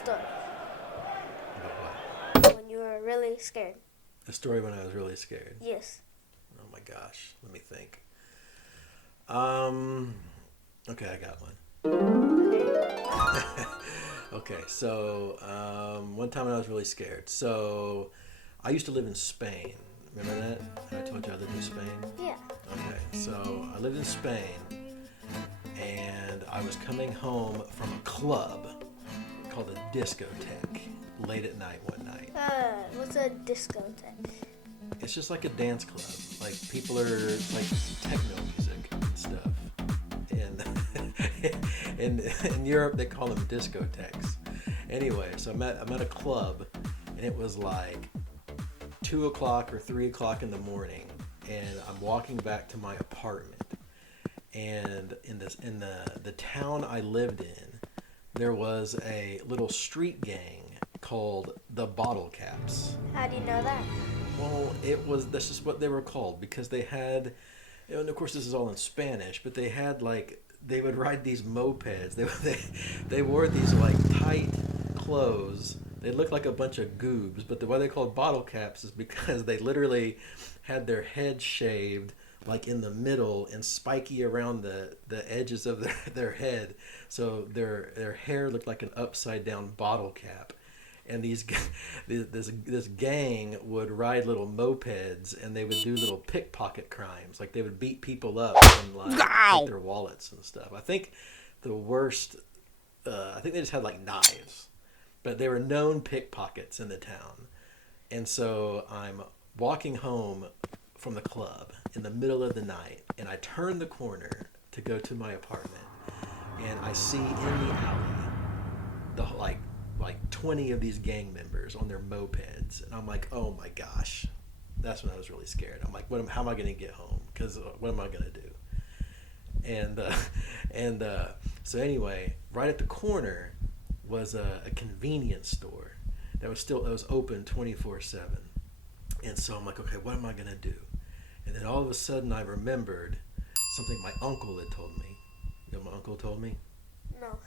story About what? when you were really scared. A story when I was really scared. Yes. Oh my gosh. Let me think. Um. Okay, I got one. Okay, so one time I was really scared. So I used to live in Spain. Remember that? I told you I lived in Spain? Yeah. Okay, so I lived in Spain and I was coming home from a club called a discotheque late at night one night. What's a discotheque? It's just like a dance club. Like people are like techno music and stuff. And in Europe they call them discotheques. Anyway, so I'm at a club and it was like 2 o'clock or 3 o'clock in the morning, and I'm walking back to my apartment. And in the town I lived in, there was a little street gang called the Bottlecaps. How do you know that? Well, that's just what they were called because they had, and of course this is all in Spanish, but they would ride these mopeds. They wore these like tight clothes. They looked like a bunch of goobs, but the why they called bottle caps is because they literally had their head shaved like in the middle and spiky around the edges of their head, so their hair looked like an upside down bottle cap. And this gang would ride little mopeds, and they would do little pickpocket crimes. Like they would beat people up and like take their wallets and stuff. I think the worst. I think they just had like knives, but they were known pickpockets in the town. And so I'm walking home from the club in the middle of the night, and I turn the corner to go to my apartment, and I see in the alley the like 20 of these gang members on their mopeds, and I'm like, oh my gosh, that's when I was really scared. I'm like, how am I going to get home? Because what am I going to do? And so anyway, right at the corner was a convenience store that was open 24/7. And so I'm like, okay, what am I going to do? And then all of a sudden I remembered something my uncle had told me. You know what my uncle told me? No.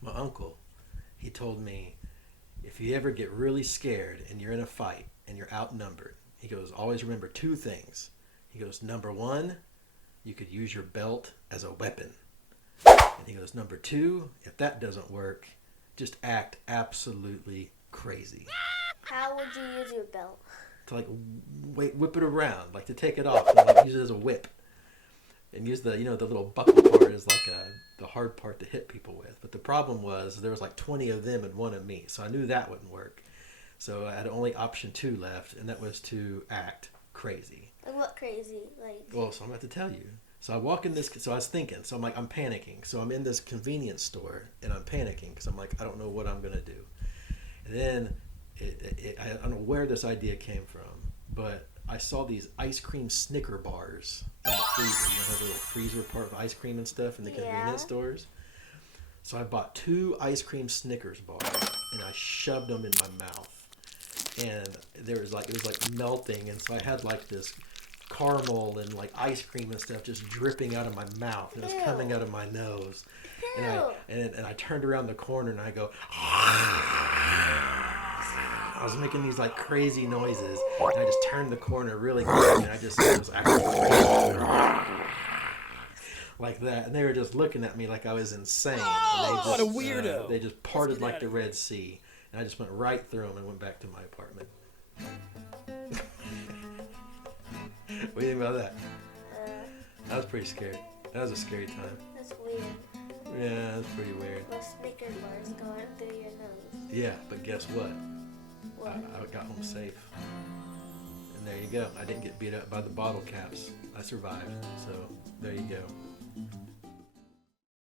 My uncle, he told me, if you ever get really scared and you're in a fight and you're outnumbered, he goes, always remember two things. He goes, number one, you could use your belt as a weapon. And he goes, number two, if that doesn't work, just act absolutely crazy. How would you use your belt? To like whip it around, like to take it off and like use it as a whip. And use the little buckle part as like the hard part to hit people with. But the problem was there was like 20 of them and one of me, so I knew that wouldn't work. So I had only option 2 left, and that was to act crazy. Like what crazy? Like. Well, so I'm about to tell you. So I walk in this. So I was thinking. So I'm panicking. So I'm in this convenience store and I'm panicking because I'm like, I don't know what I'm gonna do. And then I don't know where this idea came from, but I saw these ice cream Snicker bars in the freezer. You know, have a little freezer part of ice cream and stuff in the convenience stores. So I bought 2 ice cream Snickers bars and I shoved them in my mouth, and it was like melting, and so I had like this caramel and like ice cream and stuff just dripping out of my mouth, and it was coming out of my nose. And I turned around the corner and I go. I was making these like crazy noises, and I just turned the corner really quick, and I was acting crazy. Like that, and they were just looking at me like I was insane. What a weirdo! They just parted like the Red Sea, and I just went right through them and went back to my apartment. What do you think about that? I was pretty scared. That was a scary time. That's weird. Yeah, that's pretty weird. Those Snickers bars going through your nose. Yeah, but guess what? What? I got home safe. And there you go. I didn't get beat up by the bottle caps. I survived. So there you go.